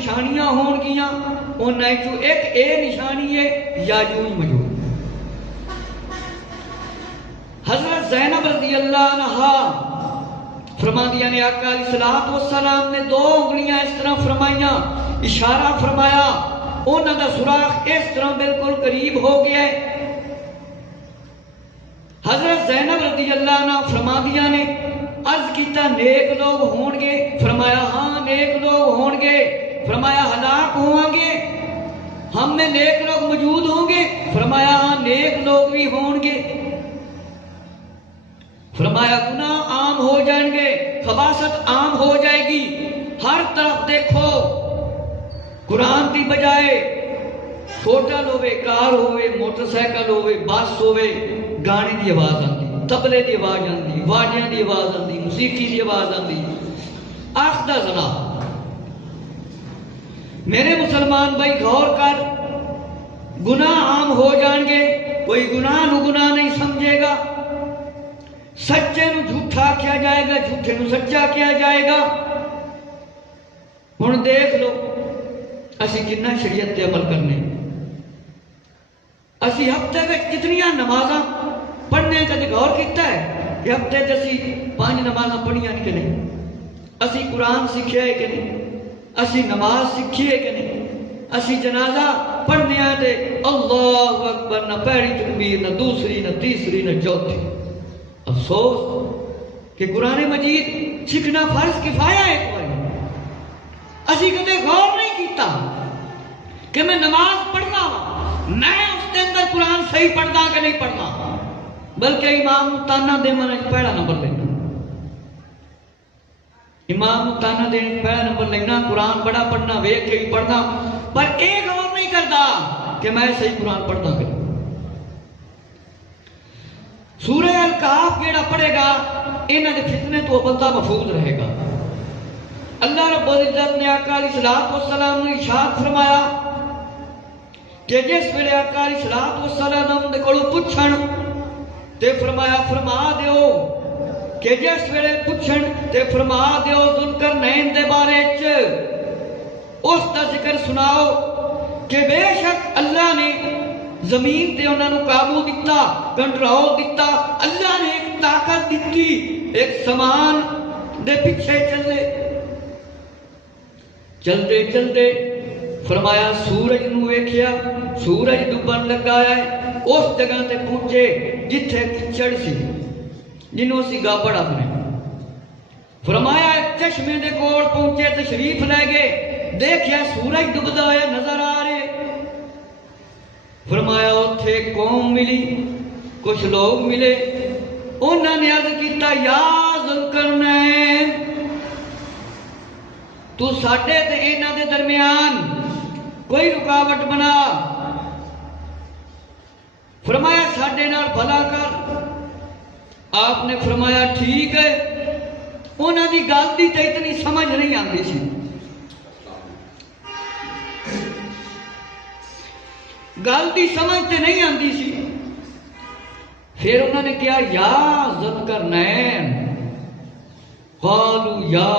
نشانیاں ہون گیاں، انہیں جو ایک اے نشانی ہے یاجوج مجوج۔ حضرت زینب رضی اللہ عنہا فرما دیا نے آقا علیہ الصلوۃ والسلام نے 2 انگلیاں اس طرح فرمائیاں، اشارہ فرمایا، انہوں دا سوراخ اس طرح بالکل قریب ہو گیا ہے۔ حضرت زینب رضی اللہ عنہ فرما دیا نے عرض کیتا نیک لوگ ہون گے؟ فرمایا ہاں نیک لوگ ہون گے۔ فرمایا ہلاک ہوں گے؟ ہم میں نیک لوگ موجود ہوں گے؟ فرمایا ہاں نیک لوگ بھی ہون گے۔ فرمایا گناہ عام ہو جائیں گے، خباثت عام ہو جائے گی، ہر طرف دیکھو قرآن کی بجائے چھوٹا ہوئے، کار ہوئے، موٹر سائیکل ہوئے، بس ہوئے، گانے دی آواز آتی، تبلے دی آواز آتی، واجیاں دی آواز آتی، موسیقی دی آواز آتی، آخدہ زنا۔ میرے مسلمان بھائی غور کر، گناہ عام ہو جائیں گے، کوئی گناہ نو گناہ نہیں سمجھے گا، سچے نو جھوٹا کیا جائے گا، جھوٹے نو سچا کیا جائے گا۔ ہن دیکھ لو اسی کتنا شریعت تے عمل کرنے، اسی ہفتے میں کتنیاں نمازاں پڑھنے کا غور کیتا ہے کہ ہفتے اسی 5 نمازاں پڑھیاں نہیں کہ نہیں، اسی قرآن سیکھیا ہے کہ نہیں، اسی نماز سیکھی ہے کہ نہیں، اسی جنازہ پڑھنے آئے تے اللہ اکبر نہ پہلی تکبیر نہ دوسری نہ تیسری نہ چوتھی۔ افسوس کہ قرآن مجید سیکھنا فرض کفایہ ہے، کوئی اسی کدے غور نہیں کیتا کہ میں نماز پڑھنا میں اس کے اندر قرآن صحیح پڑھنا کہ نہیں پڑھنا، بلکہ امام تانا دے من پہلا نمبر لینا، امام تانا دے پہلا نمبر لینا، قرآن بڑا پڑھنا، ویک کے بھی پڑھنا، پر ایک غور نہیں کرتا کہ میں صحیح قرآن پڑھنا کہ نہیں۔ سورہ الکہف جیڑا پڑھے گا انہاں دے فتنے تو بندہ محفوظ رہے گا۔ اللہ رب العزت نے آقا علیہ الصلوۃ والسلام نے ارشاد فرمایا کہ جس ویلے آقا علیہ الصلوۃ والسلام دے کولوں پوچھن تے فرمایا فرما دیو کہ جس ویلے پوچھن تے فرما دیو ذوالقرنین دے بارے چ اس دا ذکر سناؤ کہ بے شک اللہ نے زمین تے انہاں نو قابو دیتا، کنٹرول دیتا، اللہ نے ایک طاقت دیتی، ایک سامان دے پیچھے چلے چلتے چلتے فرمایا سورج نو ویکھیا، سورج ڈوبن لگا ہے، اس جگہ تے پہنچے جتھے کچڑ سی جنوں سی گابڑ اپنے، فرمایا ایک چشمے دے کول پہنچے تشریف لے گئے، دیکھیا سورج ڈوبدا ہوا نظر آ رہے، فرمایا اتھے قوم ملی، کچھ لوگ ملے، انہوں نے عرض کیتا یا ذوالقرنین تو ساڈے تے انہاں دے درمیان کوئی رکاوٹ بنا، فرمایا ساڈے نال بھلا کر۔ آپ نے فرمایا ٹھیک ہے، انہاں دی گل دی تے اتنی سمجھ نہیں آندی سی، گل دی سمجھ تے نہیں آندی سی، پھر انہوں نے کیا یا ذوالقرنین، قالوا یا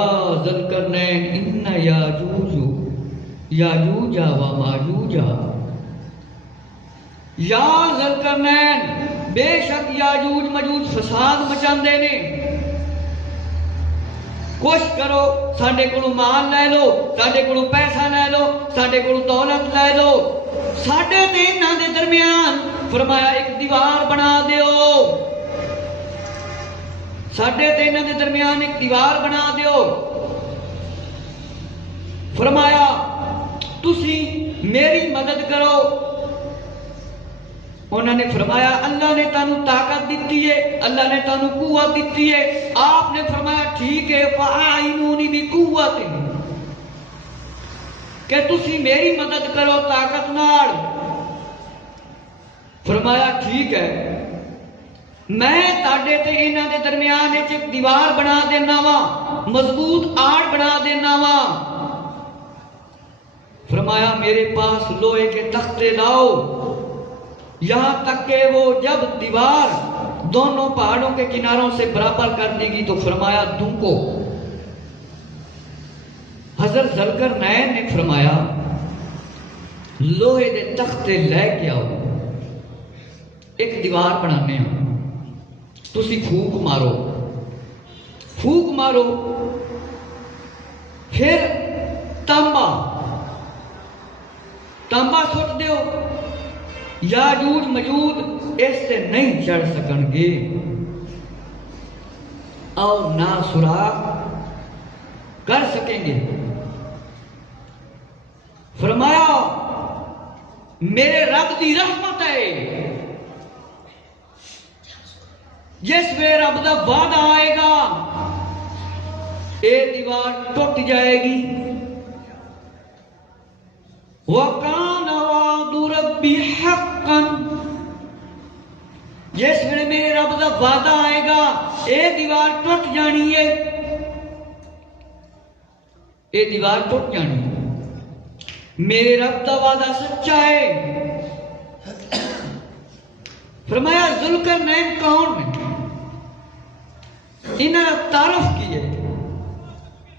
ذوالقرنین ان یاجوج و ماجوج، یا ذوالقرنین بے شک یاجوج ماجوج فساد مچاندے نے، کوشش کرو ساڈے کولوں مال لے لو، ساڈے کولوں پیسہ لے لو، ساڈے کولوں دولت لے لو، ساڈے تے انہاں دے درمیان فرمایا ایک دیوار بنا دیو، ساڈے تے انہاں دے درمیان ایک دیوار بنا دیو، فرمایا تسی میری مدد کرو۔ انہوں نے فرمایا اللہ نے تانوں طاقت دیتی ہے، اللہ نے تانوں قوت دیتی ہے، آپ نے فرمایا ٹھیک ہے فَأَعِنُونِ بِقُوَّةٍ، کہ تسی میری مدد کرو طاقت نال۔ فرمایا ٹھیک ہے میں تاڈے تے انہاں دے درمیان ایک دیوار بنا دینا وا، مضبوط آڑ بنا دینا وا۔ فرمایا میرے پاس لوہے کے تختے لاؤ، یہاں تک کہ وہ جب دیوار دونوں پہاڑوں کے کناروں سے برابر کر دی گی تو فرمایا دوں کو حضرت ذوالقرنین نے فرمایا لوہے دے تختے لے کے آؤ، ایک دیوار بنانے ہیں، تسی پھوک مارو، پھر تانبا سٹ دیو، یاجوج مجود اس سے نہیں چڑھ سکن گے اور نہ سراغ کر سکیں گے۔ فرمایا میرے رب دی رحمت ہے، جس میں رب دا وعدہ آئے گا اے دیوار ٹوٹ جائے گی۔ وَقَانَ وَعْدُ رَبِّ حَقًّا، جس میں میرے رب دا وعدہ آئے گا اے دیوار ٹوٹ جانی ہے، اے دیوار ٹوٹ جانی ہے۔ میرے رب دا وعدہ سچا ہے۔ فرمایا ذوالقرنین کون ہے؟ انہاں دا تعارف کیے،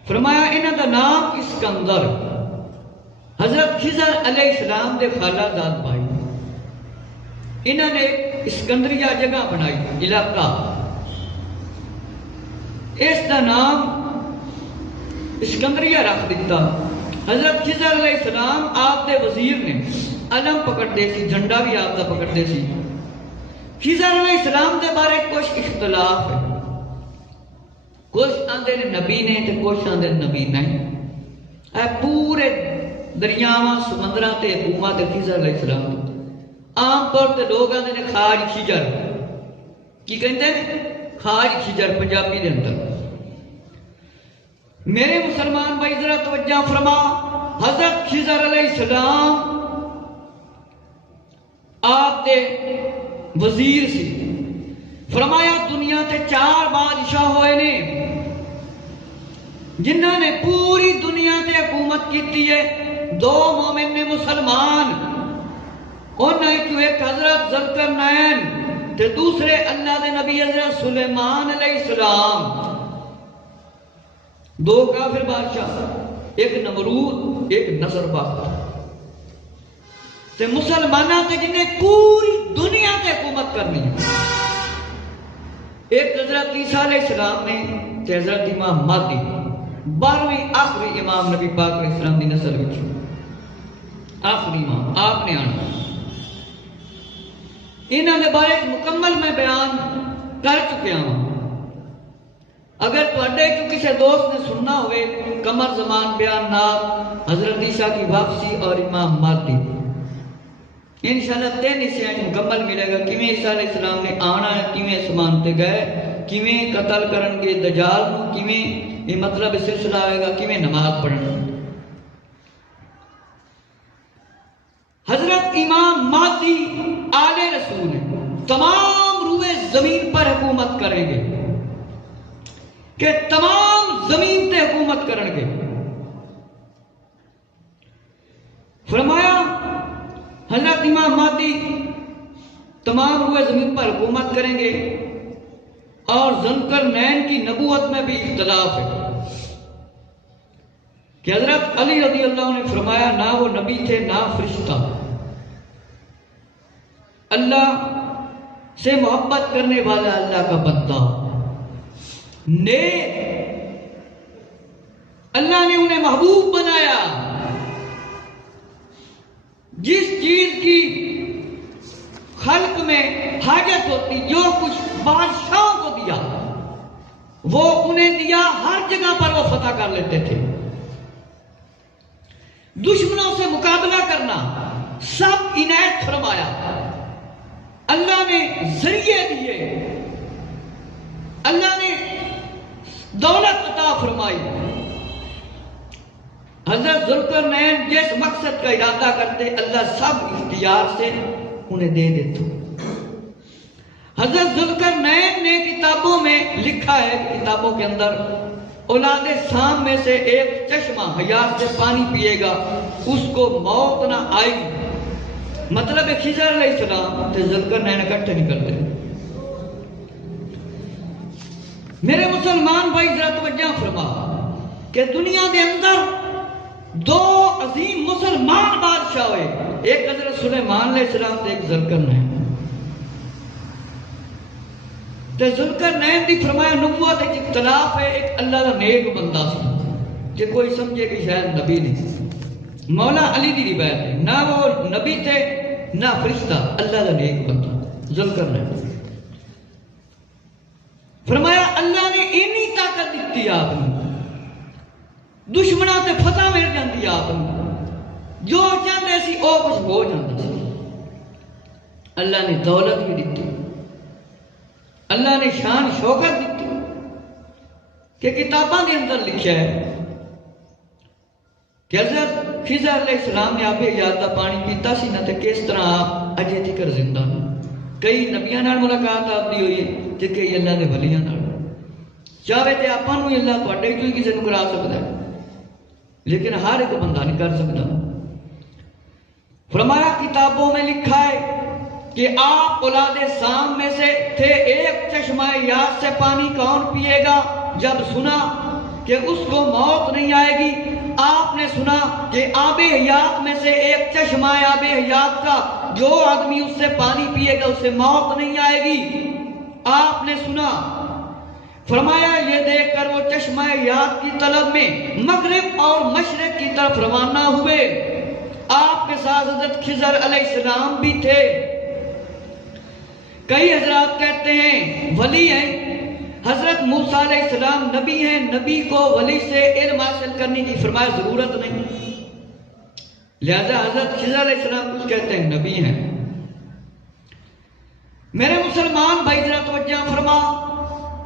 فرمایا انہاں دا نام اسکندر، حضرت خضر علیہ السلام دے خالہ زاد بھائی۔ انہاں نے اسکندریہ جگہ بنائی، علاقہ، اس دا نام اسکندریہ رکھ دیتا۔ حضرت خضر علیہ السلام آپ دے وزیر نے، علم پکڑتے سی، جھنڈا بھی آپ دا پکڑتے سی۔ خضر علیہ السلام دے بارے کچھ اختلاف ہے، کچھ آندے نے نبی نے تے کچھ آندے نبی نہیں۔ اے پورے دریاواں سمندراں تے حکومت خضر علیہ السلام۔ عام طور تے لوگ آندے نے خاج خضر، کی کہندے نے؟ خاج خضر پنجابی دے اندر۔ میرے مسلمان بھائی ذرا توجہ فرما، حضرت خضر علیہ السلام آپ دے وزیر سی۔ فرمایا دنیا تے 4 بادشاہ ہوئے نے جنہاں نے پوری دنیا تے حکومت کیتی ہے، 2 مومن نے مسلمان، انہاں کیوں ایک حضرت ذوالقرنین تے دوسرے اللہ دے نبی حضرت سلیمان علیہ السلام۔ 2 کافر بادشاہ، ایک نمرود ایک نصر بخت، تے مسلمانہ تے جنہیں پوری دنیا تے حکومت کرنی ہے۔ ایک حضرت عیسیٰ علیہ السلام نے تے حضرت امام مہدی، 12ویں آخری امام نبی پاک علیہ السلام دی نسل وچ آخری امام آپ نے آنا۔ انہاں دے بارے مکمل میں بیان کر چکیا ہوں۔ اگر تواڈے کو کسی دوست نے سننا ہوئے قمر زمان بیان نام حضرت عیسیٰ کی واپسی اور امام مہدی، انشاءاللہ 3 حصے مکمل ملے گا۔ کیویں عیسیٰ علیہ السلام نے آنا ہے، کیویں اسمان تے گئے، کیویں قتل کرن گے دجال نو، کیویں یہ مطلب سلسلہ آئے گا، کیویں نماز پڑھنا۔ حضرت امام مہدی آلِ رسول ہیں، تمام روئے زمین پر حکومت کریں گے، کہ تمام زمین تے حکومت کریں گے۔ فرمایا حضرت امام مہدی تمام روئے زمین پر حکومت کریں گے، اور ذوالقرنین کی نبوت میں بھی اختلاف ہے کہ حضرت علی رضی اللہ عنہ نے فرمایا نہ وہ نبی تھے نہ فرشتہ، اللہ سے محبت کرنے والا اللہ کا بندہ نیک، اللہ نے انہیں محبوب بنایا۔ جس چیز کی خلق میں حاجت ہوتی، جو کچھ بادشاہوں کو دیا وہ انہیں دیا، ہر جگہ پر وہ فتح کر لیتے تھے۔ دشمنوں سے مقابلہ کرنا سب عنایت فرمایا، اللہ نے ذریعے دیے، اللہ نے دولت عطا فرمائی۔ حضرت ذوالقرنین جس مقصد کا ارادہ کرتے اللہ سب اختیار سے انہیں دے دیتے۔ حضرت ذوالقرنین نے کتابوں میں لکھا ہے، کتابوں کے اندر اولاد سام میں سے ایک چشمہ حیات سے پانی پیے گا اس کو موت نہ آئے گی۔ مطلب ہے خضر علیہ السلام تے ذوالقرنین اکٹھے نکلتے۔ میرے مسلمان بھائی ذرا توجہ فرما کہ دنیا دے اندر بادشاہ ہوئے، ایک حضرت سلیمان علیہ السلام تے ایک ذوالقرنین۔ تے ذوالقرنین دی فرمایا نبوت ایک اختلاف ہے، ایک اللہ دا نیک بندہ سی کہ کوئی سمجھے کہ شاید نبی نہیں۔ مولا علی دی روایت ہے، نہ وہ نبی تھے نہ فرشتہ، اللہ دا نیک بندہ ذوالقرنین۔ فرمایا اللہ نے اینی طاقت دیتی آپ نے، دشمنوں تے فتح مل جاندی آپ نے، جو چاہتے سی او کچھ ہو جاتا سی۔ اللہ نے دولت بھی دیتی، اللہ نے شان شوکت دیتی کہ کتاباں دے اندر لکھا ہے کہ حضرت خضر علیہ السلام نے آبے حیات دا پانی پیتا سی نہ تے کس طرح آپ اجے تک زندہ ہیں۔ کئی نبیاں نال ملاقات آپ دی ہوئی ہے تے کئی اللہ دے ولیاں نال، چاہے تے آپاں نوں اللہ تواڈے چوں کسے نوں کرا سکدا ہے، لیکن ہر ایک بندہ نہیں کر سکتا۔ فرمایا کتابوں میں لکھا ہے کہ آپ اولاد سام میں سے تھے، ایک چشمہ یاد سے پانی کون پیے گا؟ جب سنا کہ اس کو موت نہیں آئے گی، آپ نے سنا کہ آب حیات میں سے ایک چشمہ آب حیات کا جو آدمی اس سے پانی پیے گا اسے موت نہیں آئے گی، آپ نے سنا۔ فرمایا یہ دیکھ کر وہ چشمہ حیات کی طلب میں مغرب اور مشرق کی طرف روانہ ہوئے۔ آپ کے ساتھ حضرت خضر علیہ السلام بھی تھے۔ کئی حضرات کہتے ہیں ولی ہیں، حضرت موسیٰ علیہ السلام نبی ہیں، نبی کو ولی سے علم حاصل کرنے کی فرمایا ضرورت نہیں، لہذا حضرت خضر علیہ السلام کچھ کہتے ہیں نبی ہیں۔ میرے مسلمان بھائی ذرا توجہ فرما،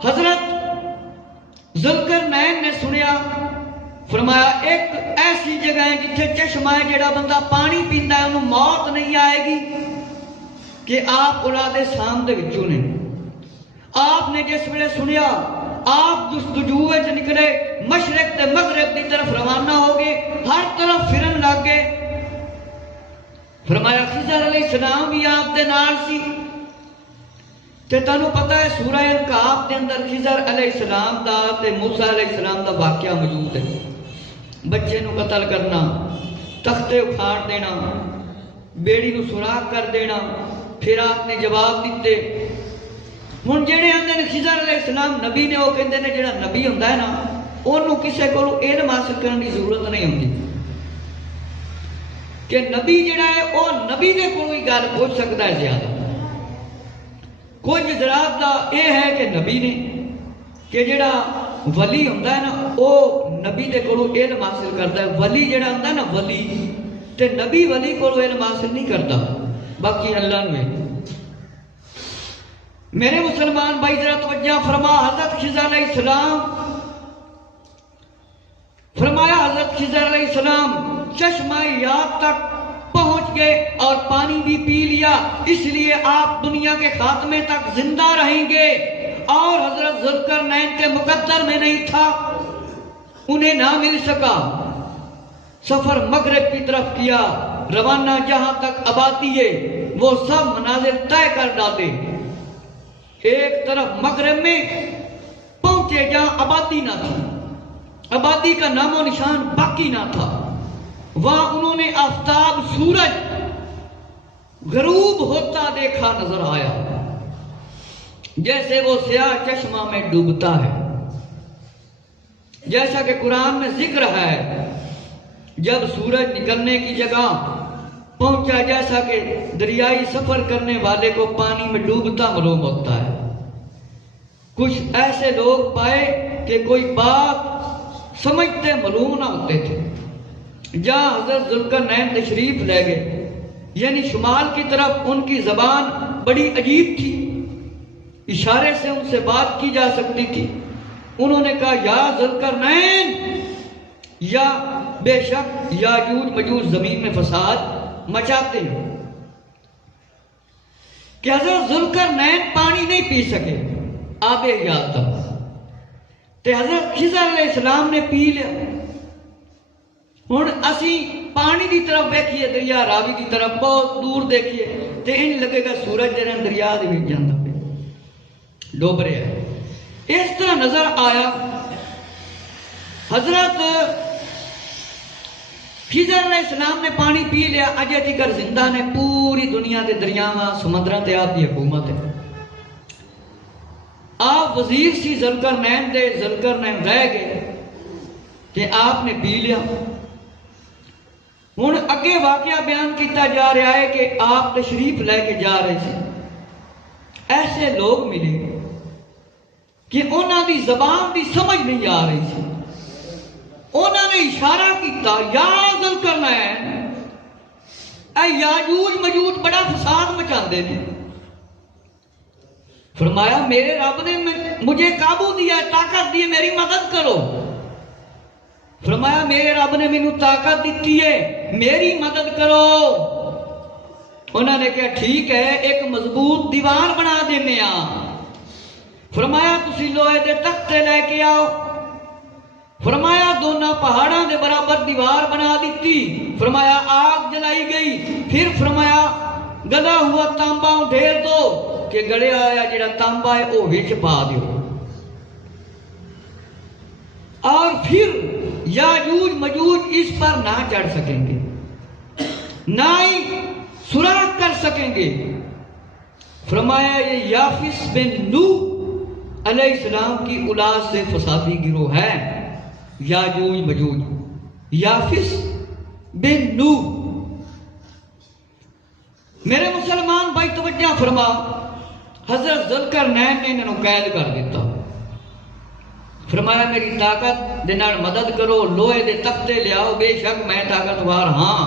حضرت ذوالقرنین نے سنیا، فرمایا ایک ایسی جگہ ہے جتھے چشمہ ہے جڑا بندہ پانی پیندا ہے انہوں موت نہیں آئے گی، کہ آپ اولاد سام دے وچوں نے۔ آپ نے جس ویلے سنیا آپ جستجو وچ نکلے، مشرق تے مغرب کی طرف روانہ ہو گئے، ہر طرف پھرن لگ گئے۔ فرمایا خضر علیہ السلام بھی آپ دے نال سی، تے تانوں پتہ ہے سورہ الکہف دے اندر خضر علیہ السلام دا تے موسیٰ علیہ السلام دا واقعہ موجود ہے۔ بچے نو قتل کرنا، تختے اکھاڑ دینا، بیڑی نو سوراخ کر دینا، پھر آپ نے جواب دیتے۔ ہن جڑے آندے نے خضر علیہ السلام نبی نے، وہ کہندے نے جڑا نبی ہوندا ہے نا اونوں کسے کولوں علم حاصل کرنے کی ضرورت نہیں ہوندی، کہ نبی جڑا ہے وہ نبی دے کولوں ہی گل پوچھ سکدا ہے زیادہ۔ کوئی حضرات دا یہ ہے کہ نبی نے، کہ جڑا ولی ہوندا ہے نا وہ نبی دے کولوں علم حاصل کرتا ہے، ولی جڑا ہوندا ہے نا ولی تے نبی ولی کولوں علم حاصل نہیں کرتا، باقی اللہ نے۔ میرے مسلمان بھائی ذرا توجہ فرما، حضرت خضر علیہ السلام فرمایا حضرت خضر علیہ السلام چشمہ یاد تک پہنچ گئے اور پانی بھی پی لیا، اس لیے آپ دنیا کے خاتمے تک زندہ رہیں گے، اور حضرت ذوالقرنین کے مقدر میں نہیں تھا، انہیں نہ مل سکا۔ سفر مغرب کی طرف کیا، روانہ جہاں تک آبادی ہے وہ سب منازل طے کر ڈالے۔ ایک طرف مغرب میں پہنچے جہاں آبادی نہ تھی، آبادی کا نام و نشان باقی نہ تھا، وہاں انہوں نے آفتاب سورج غروب ہوتا دیکھا نظر آیا، جیسے وہ سیاہ چشمہ میں ڈوبتا ہے، جیسا کہ قرآن میں ذکر ہے جب سورج نکلنے کی جگہ پہنچا جیسا کہ دریائی سفر کرنے والے کو پانی میں ڈوبتا معلوم ہوتا ہے۔ کچھ ایسے لوگ پائے کہ کوئی بات سمجھتے معلوم نہ ہوتے تھے، جہاں حضرت ذوالقرنین تشریف لے گئے، یعنی شمال کی طرف ان کی زبان بڑی عجیب تھی، اشارے سے ان سے بات کی جا سکتی تھی۔ انہوں نے کہا یا ذوالقرنین، یا بے شک یاجوج مجوج زمین میں فساد مچاتے ہیں، کہ حضرت ذوالقرنین پانی نہیں پی سکے آب حیات تھا، تے حضرت خضر علیہ السلام نے پی لیا۔ ہن اسی پانی دی طرف دیکھیے، دریا راوی دی طرف بہت دور دیکھیے تے ان لگے گا سورج جنہیں دریا دے وچ جاندا پیا، ڈوب رہا ہے، اس طرح نظر آیا۔ حضرت خضر علیہ السلام نے پانی پی لیا، اجے تکر زندہ نے، پوری دنیا دے دریاواں سمندراں تے آپ دی حکومت ہے۔ آپ وزیر سی ذوالقرنین دے، ذوالقرنین رہ گئے کہ آپ نے پی لیا۔ ہن اگے واقعہ بیان کیتا جا رہا ہے کہ آپ تشریف لے کے جا رہے تھے، ایسے لوگ ملے کہ انہاں دی زبان دی سمجھ نہیں آ رہی تھی۔ انہوں نے اشارہ کیتا، یا ذوالقرنین، اے یاجوج مجوج بڑا فساد مچاندے نے۔ فرمایا میرے رب نے مجھے قابو دیا، طاقت دی، میری مدد کرو۔ فرمایا میرے رب نے مینوں طاقت دیتی ہے، میری مدد کرو۔ انہوں نے کہا ٹھیک ہے، ایک مضبوط دیوار بنا دینے آ۔ فرمایا تسی لوہے دے تختے لے کے آؤ۔ فرمایا دونوں پہاڑاں دے برابر دیوار بنا دیتی۔ فرمایا آگ جلائی گئی، پھر فرمایا گلا ہوا تانبا ڈھیر دو، کہ گڑے آیا جڑا تانبا ہے وہ وچ پا دیو، اور پھر یاجوج مجوج اس پر نہ چڑھ سکیں گے، نہ ہی سوراخ کر سکیں گے۔ فرمایا یہ یافس بن نوح علیہ السلام کی اولاد سے فسادی گروہ ہے یاجوج مجوج، یافس بن نوح۔ میرے مسلمان بھائی توجہ فرما، حضرت ذوالقرنین نے انہوں قید کر دیتا۔ فرمایا میری طاقت دے نال مدد کرو، لوہے دے تختے لے آؤ، بے شک میں طاقتوار ہاں۔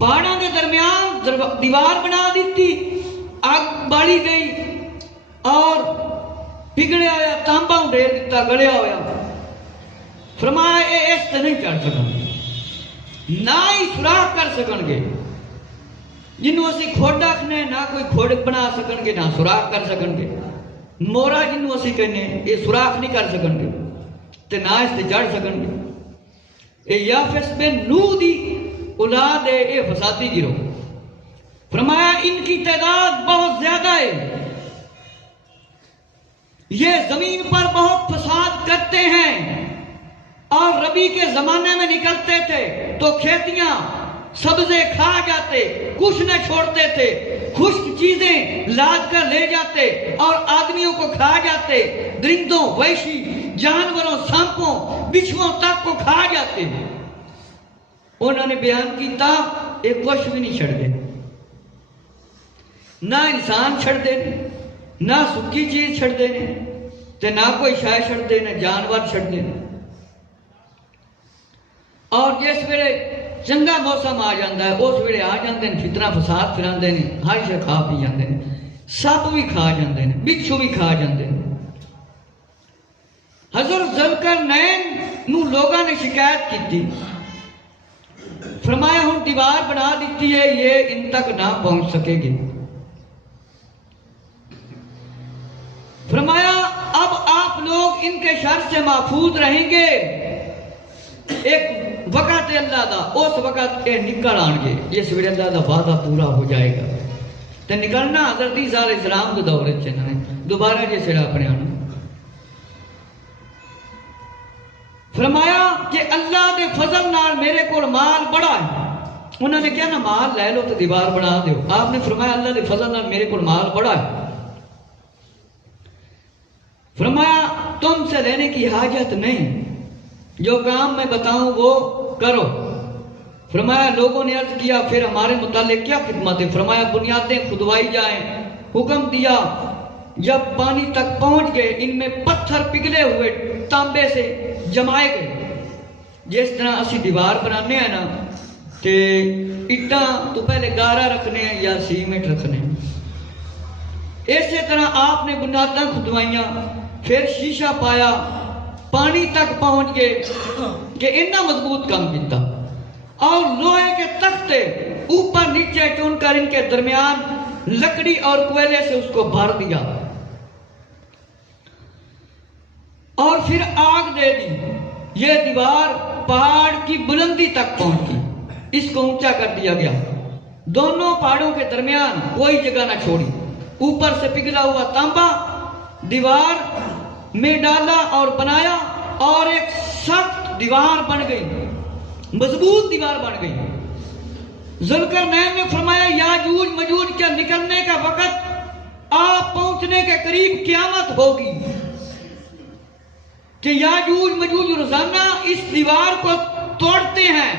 پہاڑوں کے درمیان دیوار بنا دیتی، آگ بالی گئی اور پگھڑیا ہوا تانبا ڈھیر دیتا، گڑیا ہوا۔ فرمایا یہ اس تے نہیں چڑھ سکن، نہ ہی سوراخ کر سکن گے، جنہوں اسی کھوڑ آکھنے نہ کوئی کھوڑ بنا سکن گے، نہ سوراخ کر سکن گے۔ مورا جنہوں اسی کہنے یہ سوراخ نہیں کر سکن گے تے نہ اس تے چڑھ سکن گے۔ یہ یافس بن نوح دی اولاد ہے، یہ فسادی گروہ۔ فرمایا ان کی تعداد بہت زیادہ ہے، یہ زمین پر بہت فساد کرتے ہیں، اور ربی کے زمانے میں نکلتے تھے تو کھیتیاں سبزے کھا جاتے، کچھ نہ چھوڑتے تھے، خشک چیزیں لاد کر لے جاتے اور آدمیوں کو کھا جاتے، درندوں، وحشی جانوروں، سانپوں، بچھووں تک کو کھا جاتے۔ انہوں نے بیان کیتا ایک کچھ بھی نہیں چھڑ دے، نہ انسان چھڑ دے، نہ سکی چیز چھڑ دے، تے نہ کوئی شے چھڑ دے، نہ جانور چھڑ دے۔ اور جس ویلے چنگا موسم آ جاتا ہے اس ویلے آ جاندے ہیں، فتنہ فساد پھراندے نے، ہر شے کھا پی جاندے ہیں، سپ بھی کھا جاندے ہیں، بچھو بھی کھا جاندے ہیں۔ حضرت ذوالقرنین نو لوگاں نے شکایت کی تھی، فرمایا ہن دیوار بنا دیتی ہے، یہ ان تک نہ پہنچ سکے گی۔ فرمایا اب آپ لوگ ان کے شر سے محفوظ رہیں گے، ایک وقت اللہ دا، اس وقت یہ نکل آن گے، اس ویلے اللہ دا وعدہ پورا ہو جائے گا۔ تو نکلنا حضرت عیسیٰ علیہ السلام کے دور چاہیے، دوبارہ جس ویلے اپنے آنا۔ فرمایا کہ اللہ دے فضل نال میرے کو مال بڑا ہے۔ انہوں نے کہا نا مال لے لو تو دیوار بنا دیو۔ آپ نے فرمایا اللہ دے فضل نال میرے کو مال بڑا ہے۔ فرمایا تم سے لینے کی حاجت نہیں، جو کام میں بتاؤں وہ کرو۔ فرمایا لوگوں نے عرض کیا پھر ہمارے متعلق کیا خدمت ہے؟ فرمایا بنیادیں کھدوائی جائیں، حکم دیا، جب پانی تک پہنچ گئے ان میں پتھر پگھلے ہوئے تانبے سے جمائے گئے۔ جس طرح اسی دیوار بنانے ہیں نا کہ اٹاں تو پہلے گارا رکھنے ہیں یا سیمنٹ رکھنے ہیں، اسی طرح آپ نے بنیادیں کھدوائیاں، پھر شیشہ پایا، پانی تک پہنچ گئے کہ اتنا مضبوط کام کیتا، اور لوہے کے تختے اوپر نیچے چن کر ان کے درمیان لکڑی اور کوئلے سے اس کو بھر دیا، اور پھر آگ دے دی۔ یہ دیوار پہاڑ کی بلندی تک پہنچ گئی، اس کو اونچا کر دیا گیا، دونوں پہاڑوں کے درمیان کوئی جگہ نہ چھوڑی، اوپر سے پگھلا ہوا تانبا دیوار میں ڈالا اور بنایا، اور ایک سخت دیوار بن گئی۔ مضبوط دیوار بن گئی۔ ذوالقرنین نے فرمایا یاجوج مجوج کے نکلنے کا وقت آپ پہنچنے کے قریب قیامت ہوگی کہ یاجوج مجوج روزانہ اس دیوار کو توڑتے ہیں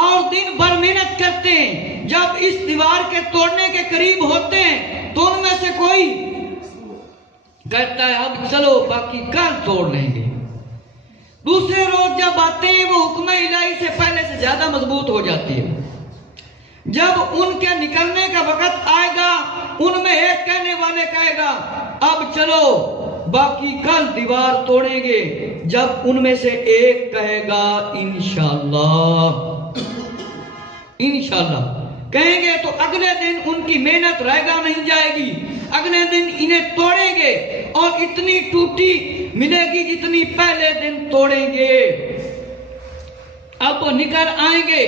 اور دن بھر محنت کرتے ہیں۔ جب اس دیوار کے توڑنے کے قریب ہوتے ہیں تو ان میں سے کوئی کہتا ہے اب چلو باقی کل توڑ لیں گے۔ دوسرے روز جب آتے ہیں وہ حکم الہی سے پہلے سے زیادہ مضبوط ہو جاتی ہے۔ جب ان کے نکلنے کا وقت آئے گا ان میں ایک کہنے والے کہے گا اب چلو باقی کل دیوار توڑیں گے۔ جب ان میں سے ایک کہے گا انشاءاللہ انشاءاللہ کہیں گے تو اگلے دن ان کی محنت رہ گا نہیں جائے گی، اگلے دن انہیں توڑیں گے اور اتنی ٹوٹی ملے گی جتنی پہلے دن توڑیں گے۔ اب وہ نکل آئیں گے،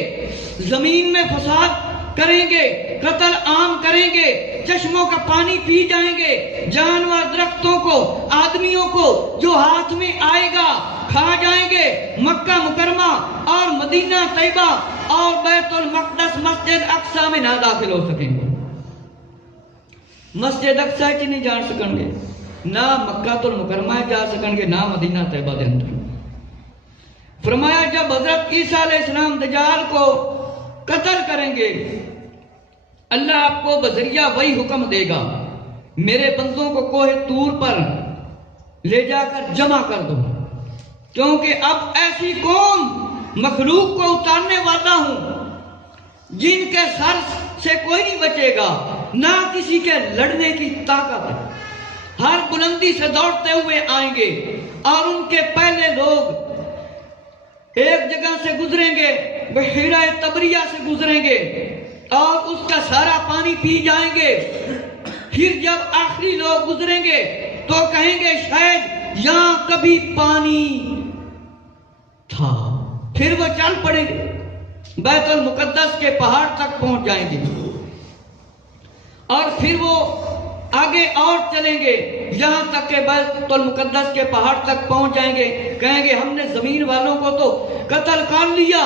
زمین میں فساد کریں گے، قتل عام کریں گے، چشموں کا پانی پی جائیں گے، جانور درختوں کو آدمیوں کو جو ہاتھ میں آئے گا کھا جائیں گے، مکہ مکرمہ اور مدینہ طیبہ اور بیت المقدس مسجد اقصی میں نہ داخل ہو سکیں گے۔ مسجد اقصی کی نہیں جان سکیں گے، نہ مکہ المکرمہ جا سکیں گے، نہ مدینہ طیبہ دے اندر۔ فرمایا جب حضرت عیسیٰ علیہ السلام دجال کو قتل کریں گے اللہ آپ کو بذریعہ وہی حکم دے گا میرے بندوں کو کوہ طور پر لے جا کر جمع کر دو، کیونکہ اب ایسی قوم مخلوق کو اتارنے والا ہوں جن کے سر سے کوئی نہیں بچے گا، نہ کسی کے لڑنے کی طاقت، ہر بلندی سے دوڑتے ہوئے آئیں گے اور ان کے پہلے لوگ ایک جگہ سے گزریں گے، بحیرہ طبریہ سے گزریں گے اور اس کا سارا پانی پی جائیں گے۔ پھر جب آخری لوگ گزریں گے تو کہیں گے شاید یہاں کبھی پانی تھا، پھر وہ چل پڑیں گے، بیت المقدس کے پہاڑ تک پہنچ جائیں گے اور پھر وہ آگے اور چلیں گے یہاں تک کہ بیت المقدس کے پہاڑ تک پہنچ جائیں گے، کہیں گے ہم نے زمین والوں کو تو قتل کر لیا،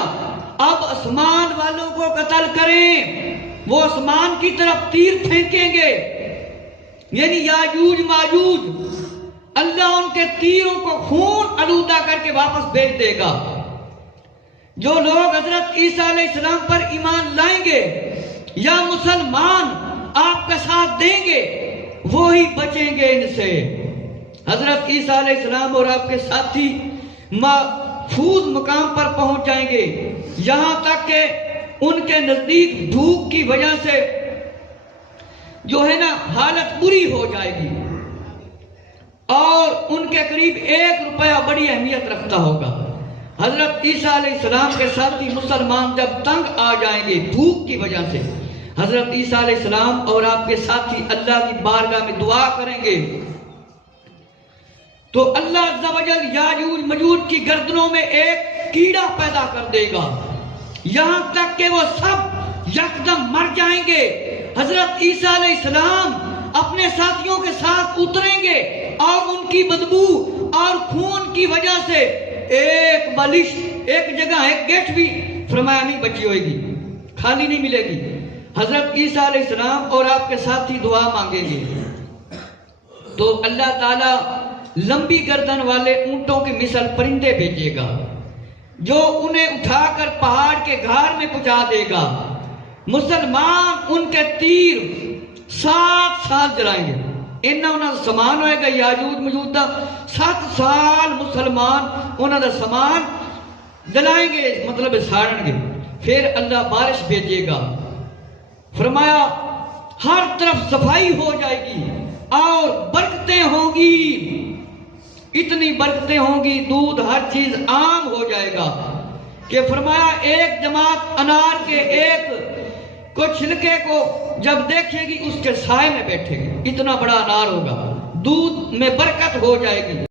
اب آسمان والوں کو قتل کریں۔ وہ آسمان کی طرف تیر پھینکیں گے، یعنی یاجوج ماجوج، اللہ ان کے تیروں کو خون آلودہ کر کے واپس بھیج دے گا۔ جو لوگ حضرت عیسیٰ علیہ السلام پر ایمان لائیں گے یا مسلمان آپ کا ساتھ دیں گے وہی بچیں گے ان سے۔ حضرت عیسیٰ علیہ السلام اور آپ کے ساتھی محفوظ مقام پر پہنچ جائیں گے، یہاں تک کہ ان کے نزدیک بھوک کی وجہ سے جو ہے نا حالت بری ہو جائے گی اور ان کے قریب 1 روپیہ بڑی اہمیت رکھتا ہوگا۔ حضرت عیسیٰ علیہ السلام کے ساتھی مسلمان جب تنگ آ جائیں گے بھوک کی وجہ سے، حضرت عیسیٰ علیہ السلام اور آپ کے ساتھی اللہ کی بارگاہ میں دعا کریں گے تو اللہ عز و جل یاجوج مجوج کی گردنوں میں ایک کیڑا پیدا کر دے گا، یہاں تک کہ وہ سب یکدم مر جائیں گے۔ حضرت عیسیٰ علیہ السلام اپنے ساتھیوں کے ساتھ اتریں گے اور ان کی بدبو اور خون کی وجہ سے ایک بالش، ایک جگہ ایک گیٹ بھی فرمایا نہیں بچی ہوئے گی، خالی نہیں ملے گی۔ حضرت عیسیٰ علیہ السلام اور آپ کے ساتھی دعا مانگیں گے تو اللہ تعالیٰ لمبی گردن والے اونٹوں کی مثل پرندے بھیجے گا جو انہیں اٹھا کر پہاڑ کے گھار میں پہنچا دے گا۔ مسلمان ان کے تیر 7 سال جلائیں گے، انہاں سامان ہوئے گا یاجوج مجوج دا 7 سال مسلمان انہاں دا سامان جلائیں گے، مطلب ساڑیں گے، پھر اللہ بارش بھیجے گا۔ فرمایا ہر طرف صفائی ہو جائے گی اور برکتیں ہوں گی، اتنی برکتیں ہوں گی، دودھ ہر چیز عام ہو جائے گا کہ فرمایا ایک جماعت انار کے ایک کو چھلکے کو جب دیکھے گی اس کے سائے میں بیٹھے گی، اتنا بڑا انار ہوگا، دودھ میں برکت ہو جائے گی۔